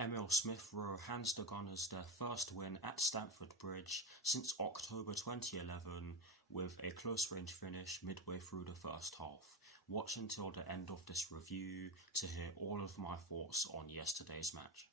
Emil Smith Rowe hands the Gunners their first win at Stamford Bridge since October 2011 with a close-range finish midway through the first half. Watch until the end of this review to hear all of my thoughts on yesterday's match.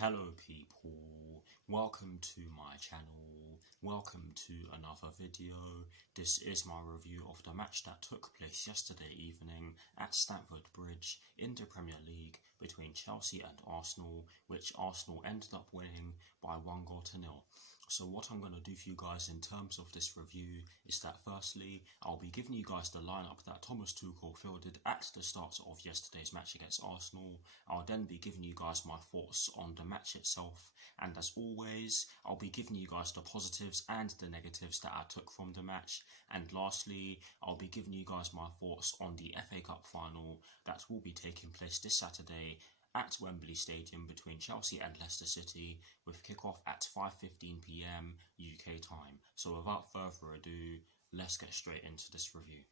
Hello people, welcome to my channel, welcome to another video. This is my review of the match that took place yesterday evening at Stamford Bridge in the Premier League between Chelsea and Arsenal, which Arsenal ended up winning by 1-0. So what I'm going to do for you guys in terms of this review is that firstly, I'll be giving you guys the lineup that Thomas Tuchel fielded at the start of yesterday's match against Arsenal. I'll then be giving you guys my thoughts on the match itself. And as always, I'll be giving you guys the positives and the negatives that I took from the match. And lastly, I'll be giving you guys my thoughts on the FA Cup final that will be taking place this Saturday at Wembley Stadium between Chelsea and Leicester City, with kickoff at 5:15 PM UK time. So without further ado, let's get straight into this review.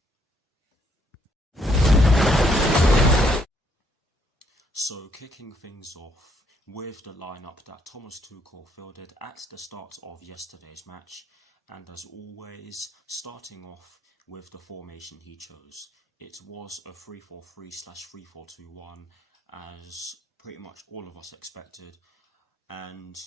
So kicking things off with the lineup that Thomas Tuchel fielded at the start of yesterday's match, and as always, starting off with the formation he chose. It was a 3-4-3/3-4-2-1, as pretty much all of us expected. And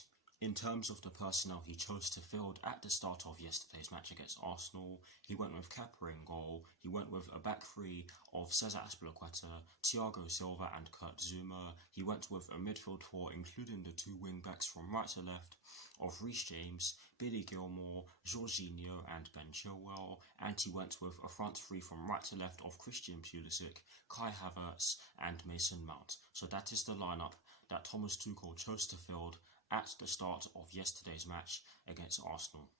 in terms of the personnel he chose to field at the start of yesterday's match against Arsenal, he went with Kepa in goal. He went with a back three of Cesar Azpilicueta, Thiago Silva and Kurt Zouma. He went with a midfield four, including the two wing backs from right to left of Reece James, Billy Gilmore, Jorginho and Ben Chilwell, and he went with a front three from right to left of Christian Pulisic, Kai Havertz and Mason Mount. So that is the lineup that Thomas Tuchel chose to field at the start of yesterday's match against Arsenal.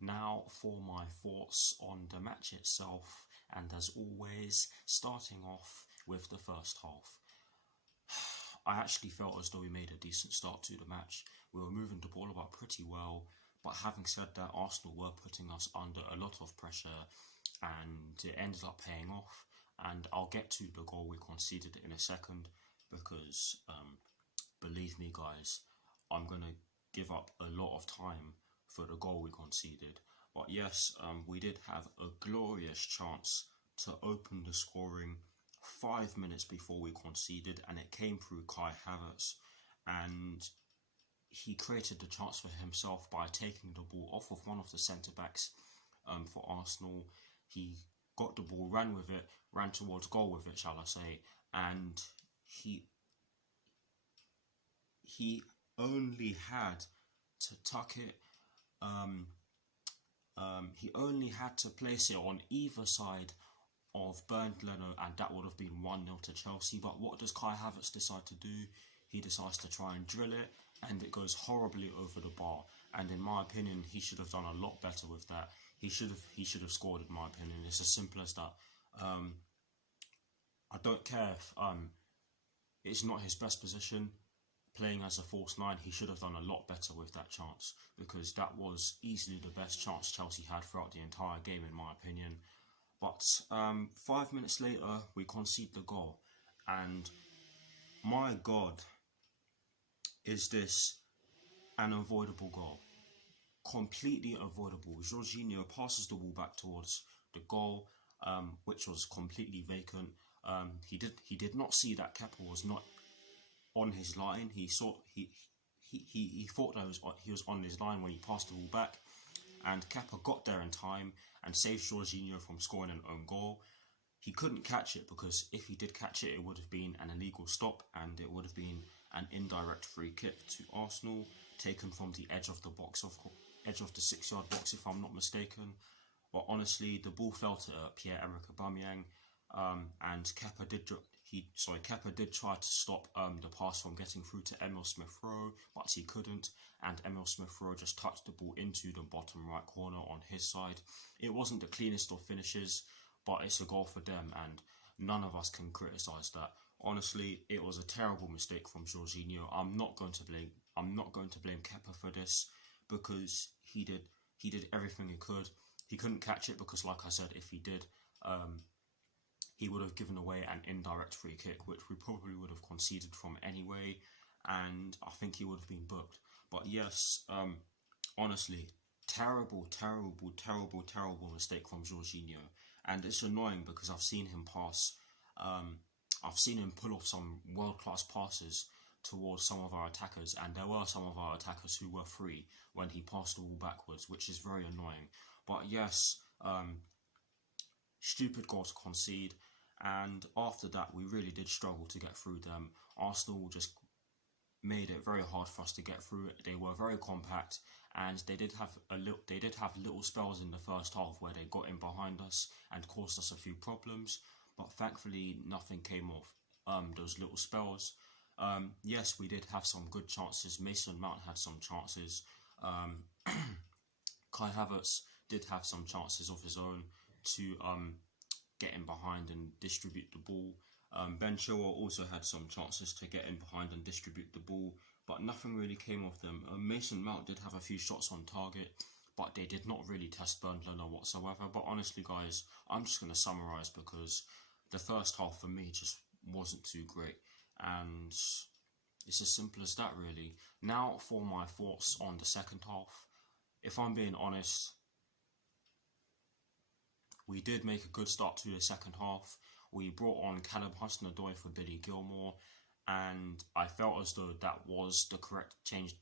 Now for my thoughts on the match itself, and as always, starting off with the first half. I actually felt as though we made a decent start to the match. We were moving the ball about pretty well, but having said that, Arsenal were putting us under a lot of pressure, and it ended up paying off. And I'll get to the goal we conceded in a second, because believe me guys, I'm going to give up a lot of time for the goal we conceded. But yes, we did have a glorious chance to open the scoring 5 minutes before we conceded, and it came through Kai Havertz, and he created the chance for himself by taking the ball off of one of the centre-backs for Arsenal. He got the ball, ran with it, ran towards goal with it, shall I say, and he only had to tuck it, he only had to place it on either side of Bernd Leno, and that would have been 1-0 to Chelsea. But what does Kai Havertz decide to do? He decides to try and drill it, and it goes horribly over the bar. And in my opinion, he should have done a lot better with that. He should have scored, in my opinion. It's as simple as that. I don't care if it's not his best position, playing as a false nine. He should have done a lot better with that chance, because that was easily the best chance Chelsea had throughout the entire game, in my opinion. But 5 minutes later, we concede the goal, and my God, is this an avoidable goal? Completely avoidable. Jorginho passes the ball back towards the goal, which was completely vacant. He did not see that Kepa was not on his line. He thought that he was on his line when he passed the ball back, and Kepa got there in time and saved Jorginho from scoring an own goal. He couldn't catch it, because if he did catch it, it would have been an illegal stop, and it would have been an indirect free kick to Arsenal, taken from the edge of the box, edge of the 6-yard box, if I'm not mistaken. But honestly, the ball fell to Pierre-Emerick Aubameyang, and Kepa did try to stop the pass from getting through to Emil Smith-Rowe, but he couldn't, and Emil Smith-Rowe just touched the ball into the bottom right corner on his side. It wasn't the cleanest of finishes, but it's a goal for them, and none of us can criticise that. Honestly, it was a terrible mistake from Jorginho. I'm not going to blame Kepa for this, because he did everything he could. He couldn't catch it because, like I said, if he did, he would have given away an indirect free kick, which we probably would have conceded from anyway, and I think he would have been booked. But yes, honestly, terrible mistake from Jorginho, and it's annoying because I've seen him pull off some world-class passes towards some of our attackers, and there were some of our attackers who were free when he passed the ball backwards, which is very annoying. But yes, stupid goal to concede, and after that we really did struggle to get through them. Arsenal just made it very hard for us to get through it. They were very compact, and they did have little spells in the first half where they got in behind us and caused us a few problems, but thankfully nothing came of those little spells. Yes, we did have some good chances. Mason Mount had some chances. Kai Havertz did have some chances of his own to get in behind and distribute the ball. Ben Chilwell also had some chances to get in behind and distribute the ball, but nothing really came of them. Mason Mount did have a few shots on target, but they did not really test Bernd Leno whatsoever. But honestly, guys, I'm just going to summarise, because the first half for me just wasn't too great, and it's as simple as that, really. Now for my thoughts on the second half. If I'm being honest, we did make a good start to the second half. We brought on Callum Hudson-Odoi for Billy Gilmour, and I felt as though that was the correct change.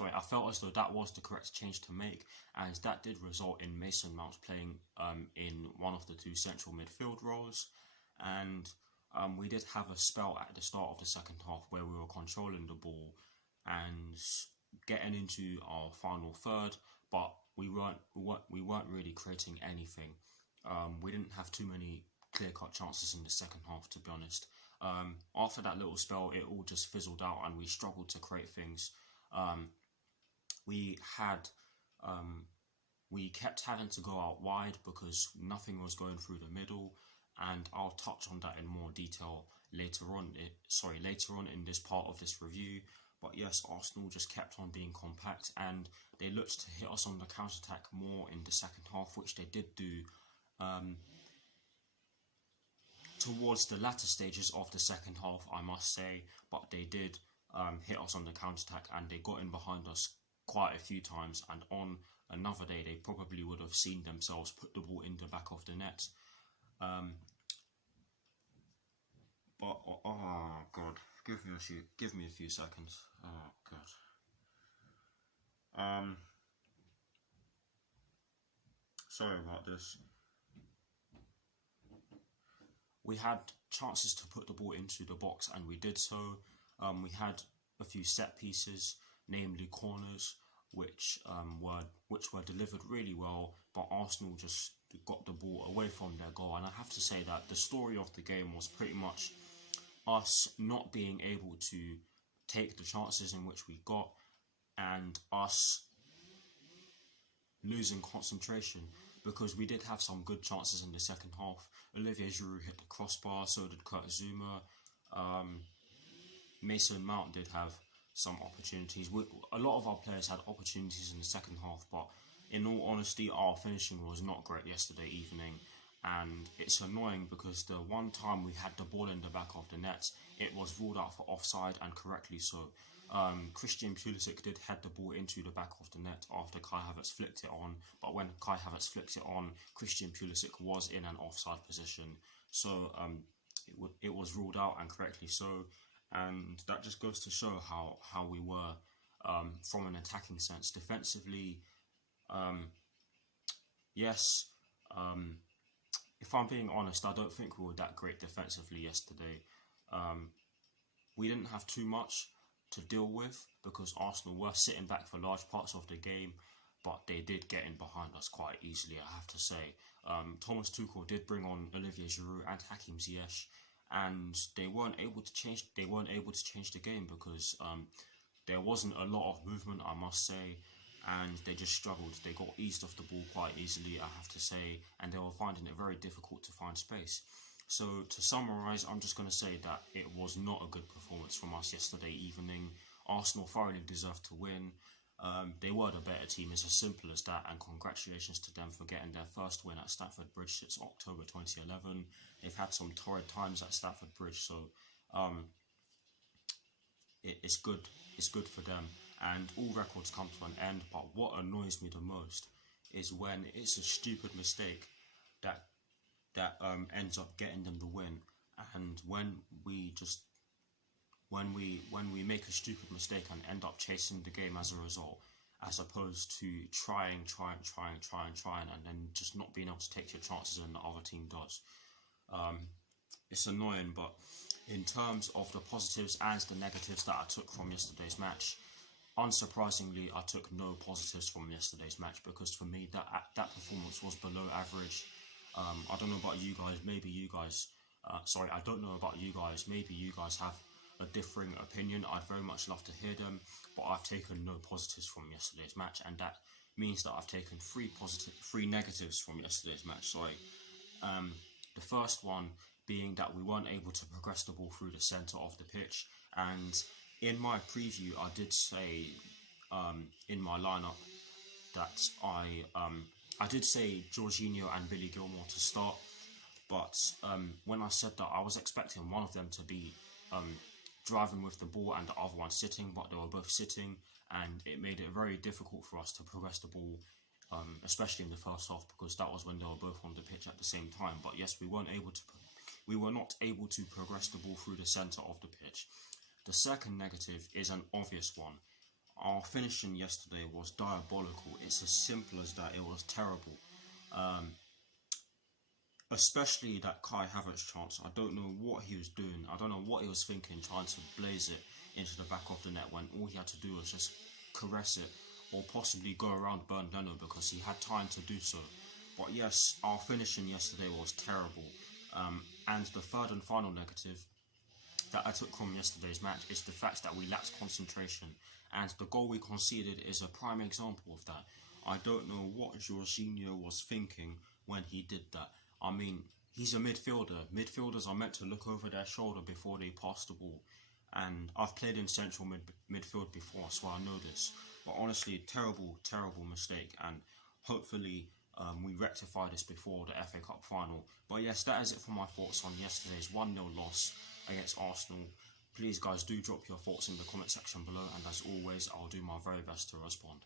I felt as though that was the correct change to make, and that did result in Mason Mount playing in one of the two central midfield roles. And we did have a spell at the start of the second half where we were controlling the ball and getting into our final third, but we weren't really creating anything. We didn't have too many clear-cut chances in the second half, to be honest. After that little spell, it all just fizzled out, and we struggled to create things. We kept having to go out wide because nothing was going through the middle, and I'll touch on that in more detail later on in this part of this review. But yes, Arsenal just kept on being compact, and they looked to hit us on the counter-attack more in the second half, which they did do towards the latter stages of the second half, I must say. But they did hit us on the counter-attack, and they got in behind us quite a few times, and on another day they probably would have seen themselves put the ball in the back of the net. But oh god, give me a few seconds. Oh god. Sorry about this. We had chances to put the ball into the box, and we did so. We had a few set pieces, namely corners, which were delivered really well, but Arsenal just got the ball away from their goal. And I have to say that the story of the game was pretty much us not being able to take the chances in which we got, and us losing concentration, because we did have some good chances in the second half. Olivier Giroud hit the crossbar, so did Kurt Zouma. Mason Mount did have some opportunities. A lot of our players had opportunities in the second half, but in all honesty, our finishing was not great yesterday evening. And it's annoying because the one time we had the ball in the back of the net, it was ruled out for offside, and correctly so. Christian Pulisic did head the ball into the back of the net after Kai Havertz flicked it on, but when Kai Havertz flicked it on, Christian Pulisic was in an offside position, so it was ruled out, and correctly so. And that just goes to show how we were from an attacking sense. Defensively, yes, if I'm being honest, I don't think we were that great defensively yesterday. We didn't have too much to deal with because Arsenal were sitting back for large parts of the game. but they did get in behind us quite easily, I have to say. Thomas Tuchel did bring on Olivier Giroud and Hakim Ziyech, and they weren't able to change the game because there wasn't a lot of movement, I must say, and they just struggled. They got eased off the ball quite easily, I have to say, and they were finding it very difficult to find space. So to summarise, I'm just going to say that it was not a good performance from us yesterday evening. Arsenal thoroughly deserved to win. They were the better team, it's as simple as that, and congratulations to them for getting their first win at Stamford Bridge since October 2011. They've had some torrid times at Stamford Bridge, so it's good for them, and all records come to an end. But what annoys me the most is when it's a stupid mistake that ends up getting them the win, and when we make a stupid mistake and end up chasing the game as a result, as opposed to trying and then just not being able to take your chances and the other team does. It's annoying, but in terms of the positives and the negatives that I took from yesterday's match, unsurprisingly, I took no positives from yesterday's match, because for me that performance was below average. I don't know about you guys. Maybe you guys. I don't know about you guys. Maybe you guys have a differing opinion. I'd very much love to hear them. But I've taken no positives from yesterday's match, and that means that I've taken three negatives from yesterday's match. The first one being that we weren't able to progress the ball through the centre of the pitch. And in my preview, I did say in my lineup that I did say Jorginho and Billy Gilmour to start, but when I said that, I was expecting one of them to be driving with the ball and the other one sitting, but they were both sitting, and it made it very difficult for us to progress the ball, especially in the first half, because that was when they were both on the pitch at the same time. But yes, we were not able to progress the ball through the centre of the pitch. The second negative is an obvious one. Our finishing yesterday was diabolical. It's as simple as that. It was terrible. Especially that Kai Havertz chance. I don't know what he was doing. I don't know what he was thinking, trying to blaze it into the back of the net when all he had to do was just caress it, or possibly go around Bernd Leno, because he had time to do so. But yes, our finishing yesterday was terrible. And the third and final negative that I took from yesterday's match is the fact that we lacked concentration, and the goal we conceded is a prime example of that. I don't know what Jorginho was thinking when he did that. I mean, he's a midfielder. Midfielders are meant to look over their shoulder before they pass the ball, and I've played in central midfield before, so I know this. But honestly, terrible mistake, and hopefully we rectify this before the FA Cup final. But yes, that is it for my thoughts on yesterday's 1-0 loss against Arsenal. Please guys, do drop your thoughts in the comment section below, and as always, I'll do my very best to respond.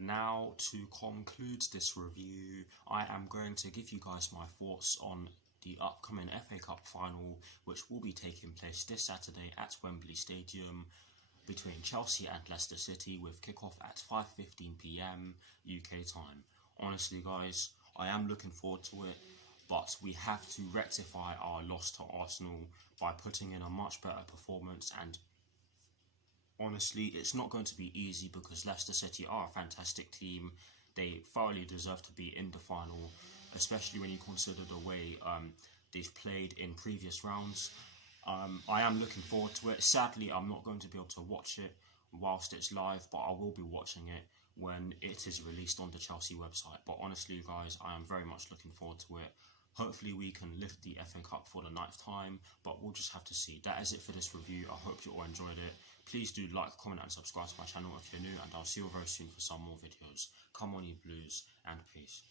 Now, to conclude this review, I am going to give you guys my thoughts on the upcoming FA Cup final, which will be taking place this Saturday at Wembley Stadium between Chelsea and Leicester City, with kickoff at 5:15 PM UK time. Honestly guys, I am looking forward to it, but we have to rectify our loss to Arsenal by putting in a much better performance. And honestly, it's not going to be easy, because Leicester City are a fantastic team. They thoroughly deserve to be in the final, especially when you consider the way they've played in previous rounds. I am looking forward to it. Sadly, I'm not going to be able to watch it whilst it's live, but I will be watching it when it is released on the Chelsea website. But honestly, guys, I am very much looking forward to it. Hopefully we can lift the FA Cup for the 9th time, but we'll just have to see. That is it for this review. I hope you all enjoyed it. Please do like, comment and subscribe to my channel if you're new, and I'll see you very soon for some more videos. Come on you Blues, and peace.